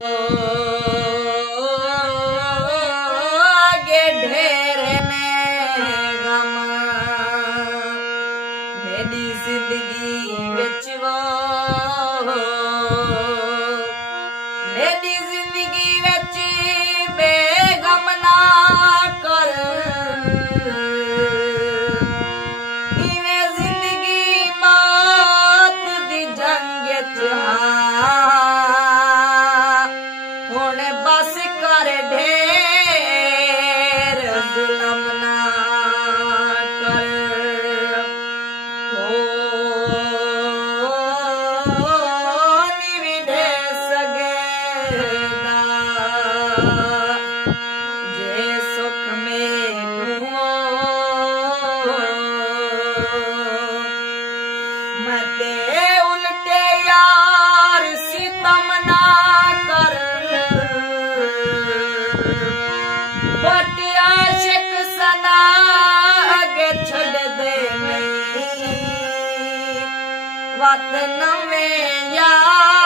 आगे ढेर ने गम मेरी जिंदगी विच मेरी जिंदगी विच बेगम ना कर इवें जिंदगी मौत दी जंग च बस कर ढेर जुल्म ना कर निविधे सगेदा जे सुख में मते उल्टे यार सितम ना कर आशिक सना अगे छड़ दे वतन में यार